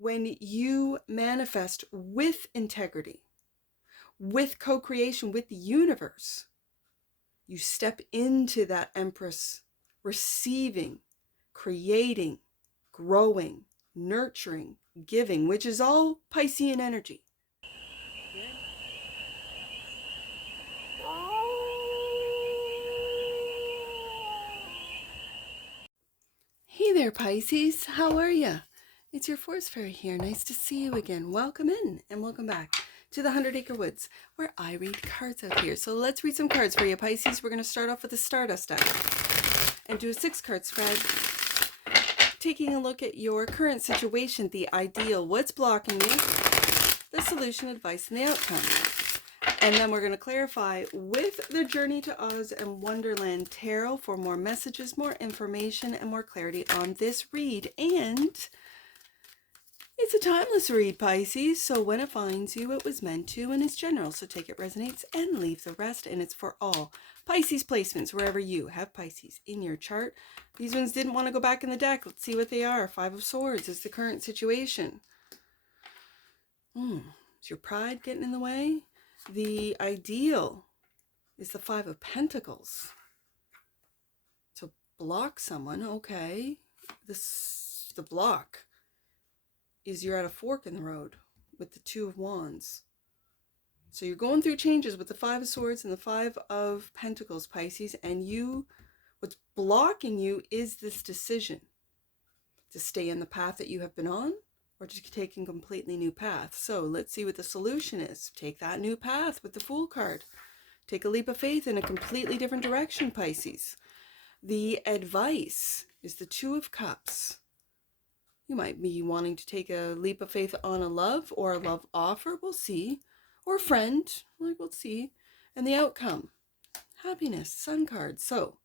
when you manifest with integrity, with co-creation with the universe, you step into that Empress, receiving, creating, growing, nurturing, giving, which is all Piscean energy. Hey there, Pisces. How are you? It's your Force Fairy here. Nice to see you again. Welcome in and welcome back to the 100 Acre Woods, where I read cards out here. So let's read some cards for you, Pisces. We're going to start off with the Stardust deck and do a 6-card spread, taking a look at your current situation, the ideal, what's blocking you, the solution, advice, and the outcome. And then we're going to clarify with the Journey to Oz and Wonderland Tarot for more messages, more information, and more clarity on this read. And it's a timeless read, Pisces, so when it finds you, it was meant to, and it's general, so take it resonates and leave the rest, and it's for all Pisces placements, wherever you have Pisces in your chart. These ones didn't want to go back in the deck. Let's see what they are. 5 of Swords is the current situation. Is your pride getting in the way? The ideal is the 5 of Pentacles. To block someone, okay. The block is you're at a fork in the road with the 2 of Wands. So you're going through changes with the 5 of Swords and the 5 of Pentacles, Pisces, and what's blocking you is this decision to stay in the path that you have been on, or just take a completely new path. So let's see what the solution is. Take that new path with the Fool card. Take a leap of faith in a completely different direction, Pisces. The advice is the 2 of Cups. You might be wanting to take a leap of faith on a love or a love offer. We'll see. Or a friend. We'll see. And the outcome. Happiness. Sun card. So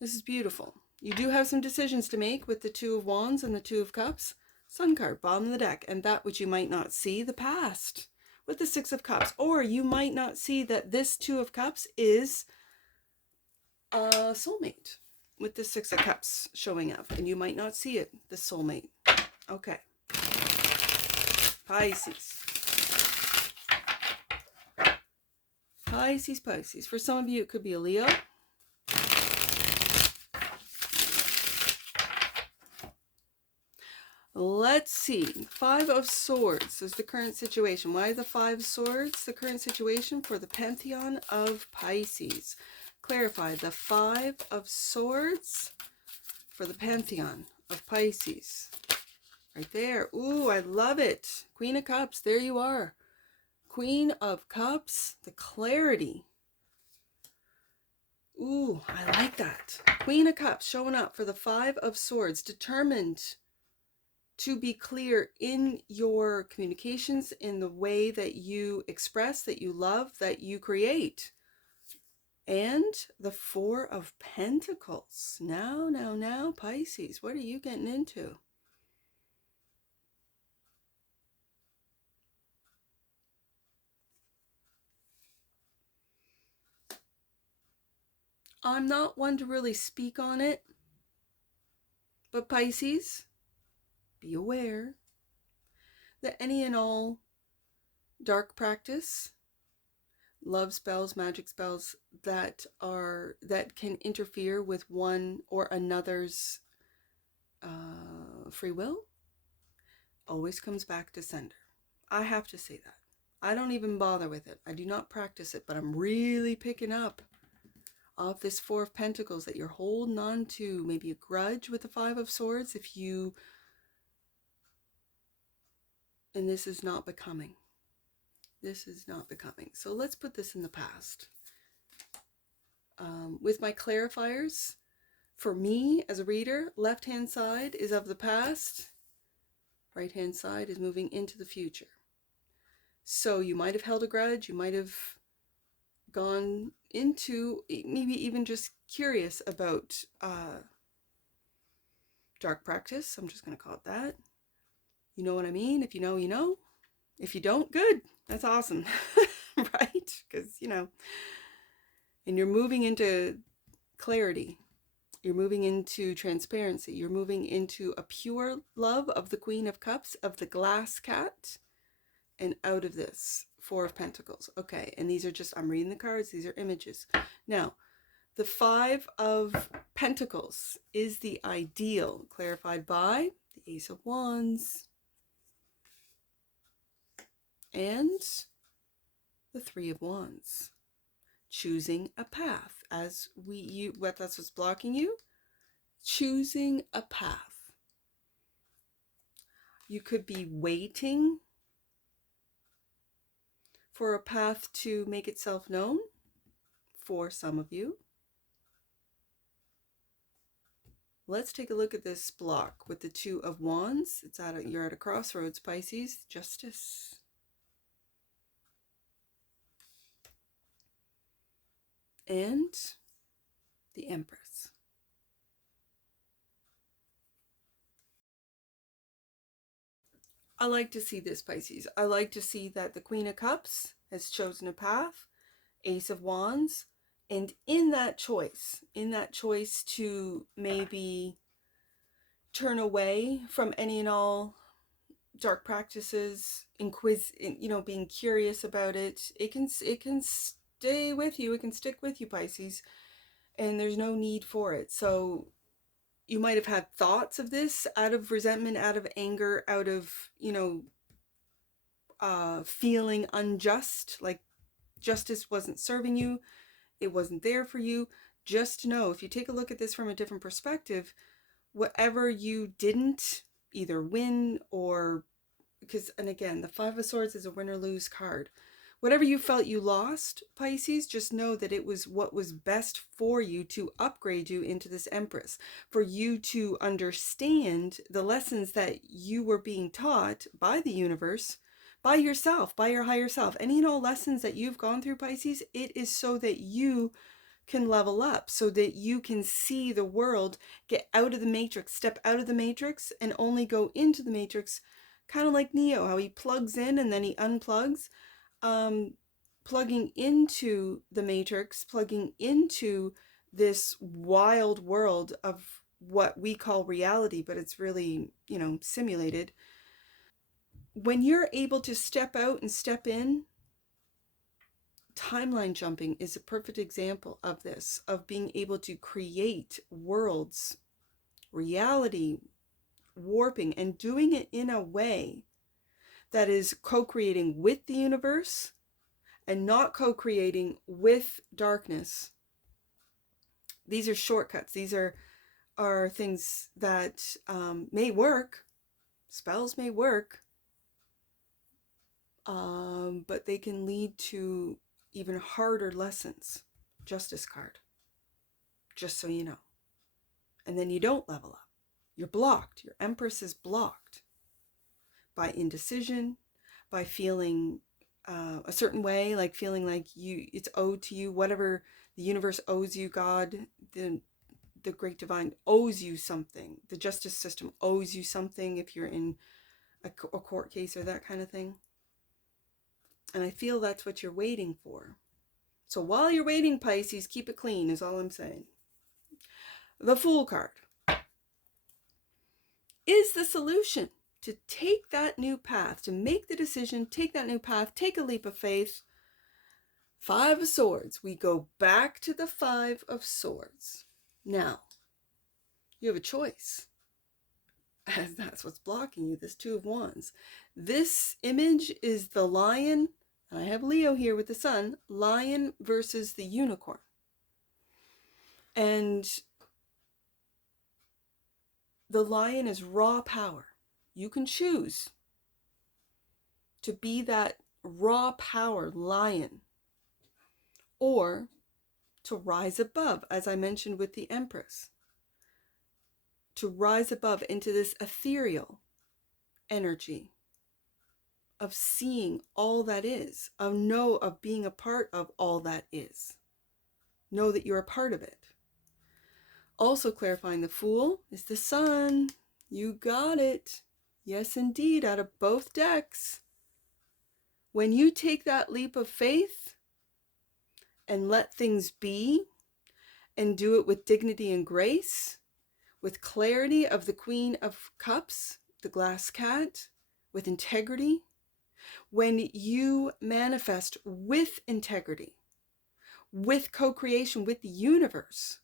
this is beautiful. You do have some decisions to make with the 2 of Wands and the 2 of Cups. Sun card, bottom of the deck, and that which you might not see, the past, with the 6 of Cups. Or you might not see that this 2 of Cups is a soulmate, with the 6 of Cups showing up, and you might not see it, the soulmate. Okay. Pisces. Pisces, Pisces. For some of you, it could be a Leo. Let's see. 5 of Swords is the current situation. Why the 5 Swords? The current situation for the Pantheon of Pisces. Clarify the 5 of Swords for the Pantheon of Pisces. Right there. Ooh, I love it. Queen of Cups. There you are. Queen of Cups. The clarity. Ooh, I like that. Queen of Cups showing up for the 5 of Swords. Determined to be clear in your communications, in the way that you express, that you love, that you create. And the 4 of Pentacles. Now, Pisces, what are you getting into? I'm not one to really speak on it, but Pisces, be aware that any and all dark practice, love spells, magic spells that can interfere with one or another's free will always comes back to sender. I have to say that. I don't even bother with it. I do not practice it, but I'm really picking up off this 4 of Pentacles that you're holding on to. Maybe a grudge with the 5 of Swords and this is not becoming. This is not becoming. So let's put this in the past. With my clarifiers, for me as a reader, left-hand side is of the past. Right-hand side is moving into the future. So you might have held a grudge. You might have gone into, maybe even just curious about dark practice. I'm just going to call it that. You know what I mean? If you know, you know. If you don't, good. That's awesome. Right? Because, and you're moving into clarity. You're moving into transparency. You're moving into a pure love of the Queen of Cups, of the glass cat, and out of this Four of Pentacles. Okay, and these are just, I'm reading the cards, these are images. Now, the Five of Pentacles is the ideal, clarified by the Ace of Wands and the Three of Wands. Choosing a path. That's what's blocking you. Choosing a path. You could be waiting for a path to make itself known for some of you. Let's take a look at this block with the Two of Wands. You're at a crossroads, Pisces. Justice. And the Empress. I like to see this, Pisces. I like to see that the Queen of Cups has chosen a path, Ace of Wands, and in that choice to maybe turn away from any and all dark practices, being curious about it, it can stay with you, it can stick with you, Pisces, and there's no need for it. So you might have had thoughts of this out of resentment, out of anger, out of, feeling unjust, like justice wasn't serving you, it wasn't there for you. Just know, if you take a look at this from a different perspective, whatever you didn't either win or, and again, the Five of Swords is a win or lose card. Whatever you felt you lost, Pisces, just know that it was what was best for you to upgrade you into this Empress, for you to understand the lessons that you were being taught by the universe, by yourself, by your higher self. Any and all lessons that you've gone through, Pisces, it is so that you can level up, so that you can see the world, get out of the matrix, step out of the matrix and only go into the matrix, kind of like Neo, how he plugs in and then he unplugs. Plugging into the matrix, plugging into this wild world of what we call reality, but it's really, simulated. When you're able to step out and step in, timeline jumping is a perfect example of this, of being able to create worlds, reality warping, and doing it in a way that is co-creating with the universe and not co-creating with darkness. These are shortcuts. These are things that may work. Spells may work, but they can lead to even harder lessons. Justice card. Just so you know. And then you don't level up. You're blocked. Your Empress is blocked by indecision, by feeling a certain way, like feeling like it's owed to you, whatever the universe owes you, God, the great divine owes you something. The justice system owes you something if you're in a court case or that kind of thing. And I feel that's what you're waiting for. So while you're waiting, Pisces, keep it clean is all I'm saying. The Fool card is the solution to take that new path, to make the decision, take that new path, take a leap of faith. Five of Swords. We go back to the Five of Swords. Now, you have a choice. As that's what's blocking you, this Two of Wands. This image is the lion, and I have Leo here with the sun, lion versus the unicorn. And the lion is raw power. You can choose to be that raw power lion, or to rise above, as I mentioned with the Empress, to rise above into this ethereal energy of seeing all that is, of being a part of all that is. Know that you're a part of it. Also clarifying the Fool is the Sun. You got it. Yes, indeed, out of both decks. When you take that leap of faith and let things be, and do it with dignity and grace, with clarity of the Queen of Cups, the glass cat, with integrity. When you manifest with integrity, with co-creation with the universe,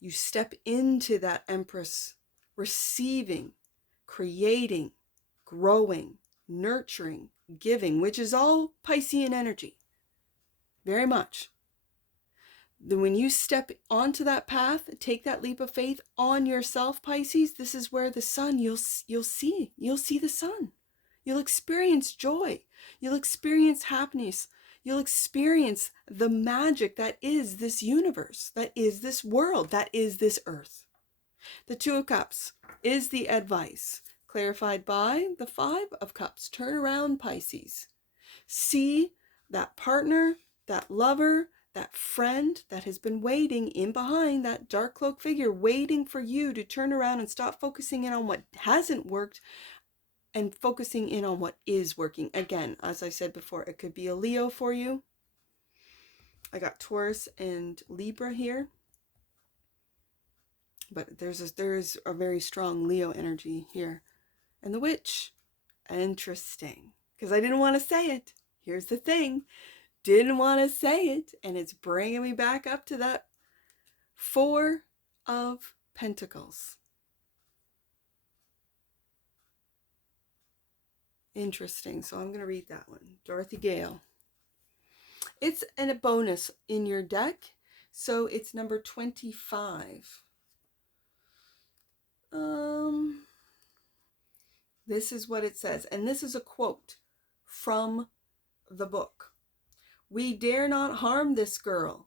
you step into that Empress, receiving, creating, growing, nurturing, giving, which is all Piscean energy, very much. Then when you step onto that path, take that leap of faith on yourself, Pisces, this is where the sun, you'll see the sun. You'll experience joy. You'll experience happiness. You'll experience the magic that is this universe, that is this world, that is this earth. The Two of Cups is the advice, clarified by the Five of Cups. Turn around, Pisces. See that partner, that lover, that friend that has been waiting in behind, that dark cloak figure, waiting for you to turn around and stop focusing in on what hasn't worked and focusing in on what is working. Again, as I said before, it could be a Leo for you. I got Taurus and Libra here. But there's a very strong Leo energy here. And the Witch. Interesting. Because I didn't want to say it. Here's the thing. Didn't want to say it. And it's bringing me back up to that Four of Pentacles. Interesting. So I'm going to read that one. Dorothy Gale. It's a bonus in your deck. So it's number 25. This is what it says. And this is a quote from the book. "We dare not harm this girl,"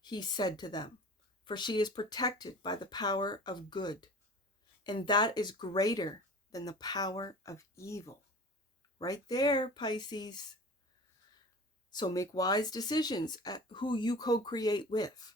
he said to them, "for she is protected by the power of good, and that is greater than the power of evil." Right there, Pisces. So make wise decisions at who you co-create with.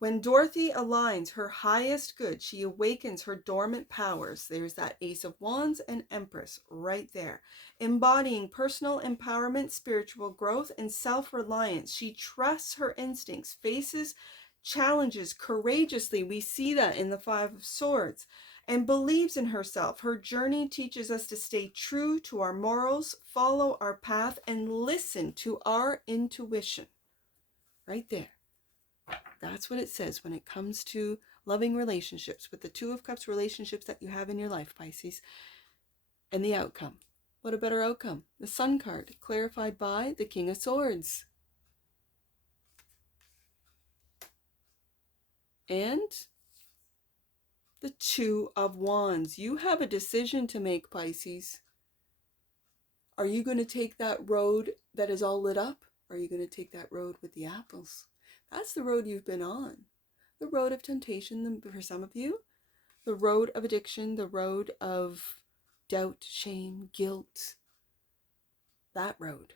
When Dorothy aligns her highest good, she awakens her dormant powers. There's that Ace of Wands and Empress right there. Embodying personal empowerment, spiritual growth, and self-reliance. She trusts her instincts, faces challenges courageously. We see that in the Five of Swords. And believes in herself. Her journey teaches us to stay true to our morals, follow our path, and listen to our intuition. Right there. That's what it says when it comes to loving relationships, with the Two of Cups relationships that you have in your life, Pisces, and the outcome. What a better outcome? The Sun card, clarified by the King of Swords. And the Two of Wands. You have a decision to make, Pisces. Are you going to take that road that is all lit up? Or are you going to take that road with the apples? That's the road you've been on. The road of temptation for some of you. The road of addiction. The road of doubt, shame, guilt. That road.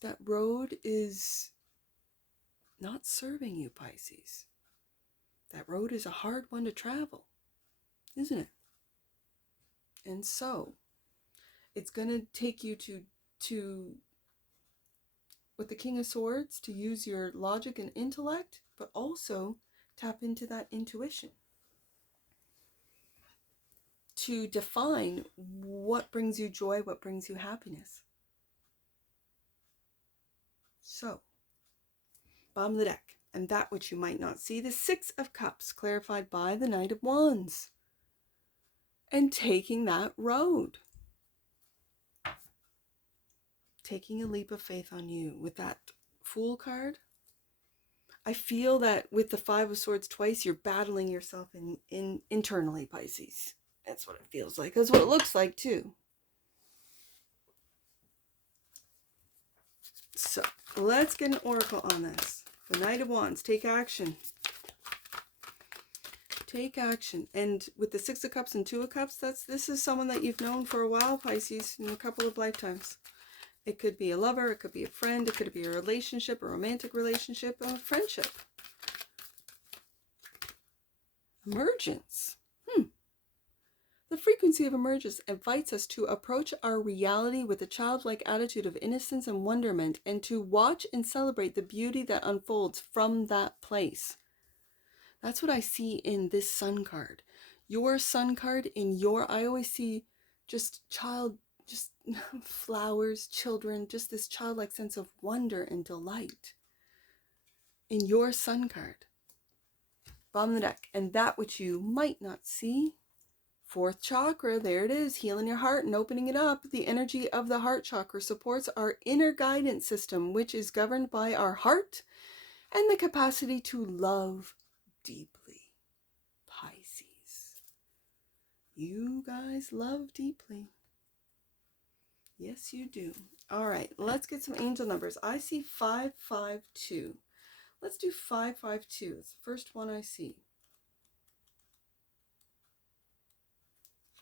That road is not serving you, Pisces. That road is a hard one to travel, isn't it? And so, it's going to take you to with the King of Swords, to use your logic and intellect, but also tap into that intuition to define what brings you joy, what brings you happiness. So, bottom of the deck, and that which you might not see, the Six of Cups, clarified by the Knight of Wands, and taking that road. Taking a leap of faith on you with that Fool card. I feel that with the Five of Swords twice, you're battling yourself internally, Pisces. That's what it feels like. That's what it looks like too. So let's get an oracle on this. The Knight of Wands. Take action. Take action. And with the Six of Cups and Two of Cups, this is someone that you've known for a while, Pisces, in a couple of lifetimes. It could be a lover, it could be a friend, it could be a relationship, a romantic relationship, a friendship. Emergence. The frequency of emergence invites us to approach our reality with a childlike attitude of innocence and wonderment, and to watch and celebrate the beauty that unfolds from that place. That's what I see in this sun card. Your sun card I always see just flowers, children, just this childlike sense of wonder and delight in your sun card. Bottom of the deck. And that which you might not see, fourth chakra, there it is, healing your heart and opening it up. The energy of the heart chakra supports our inner guidance system, which is governed by our heart and the capacity to love deeply. Pisces. You guys love deeply. Yes, you do. All right, let's get some angel numbers. I see 552. Let's do 552. It's the first one I see.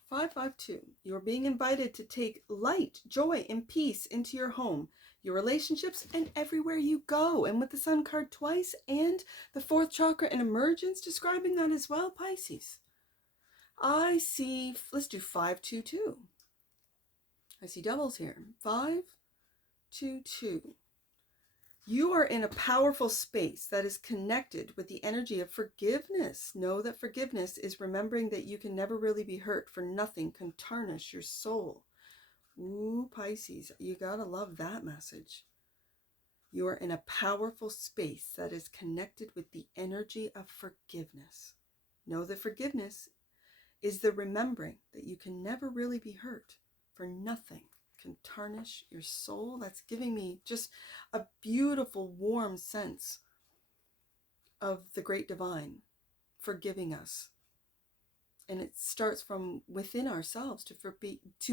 552. You are being invited to take light, joy, and peace into your home, your relationships, and everywhere you go. And with the sun card twice and the fourth chakra and emergence describing that as well, Pisces. I see, let's do 522. I see doubles here. 522. You are in a powerful space that is connected with the energy of forgiveness. Know that forgiveness is remembering that you can never really be hurt, for nothing can tarnish your soul. Ooh, Pisces, you gotta love that message. You are in a powerful space that is connected with the energy of forgiveness. Know that forgiveness is the remembering that you can never really be hurt, for nothing can tarnish your soul. That's giving me just a beautiful, warm sense of the great divine forgiving us. And it starts from within ourselves to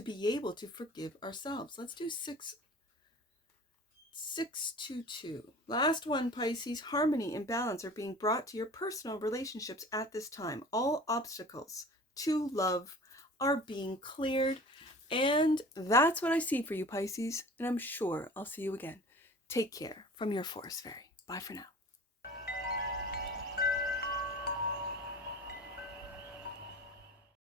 be able to forgive ourselves. Let's do 622. Last one, Pisces. Harmony and balance are being brought to your personal relationships at this time. All obstacles to love are being cleared. And that's what I see for you, Pisces. And I'm sure I'll see you again. Take care from your Forest Fairy. Bye for now.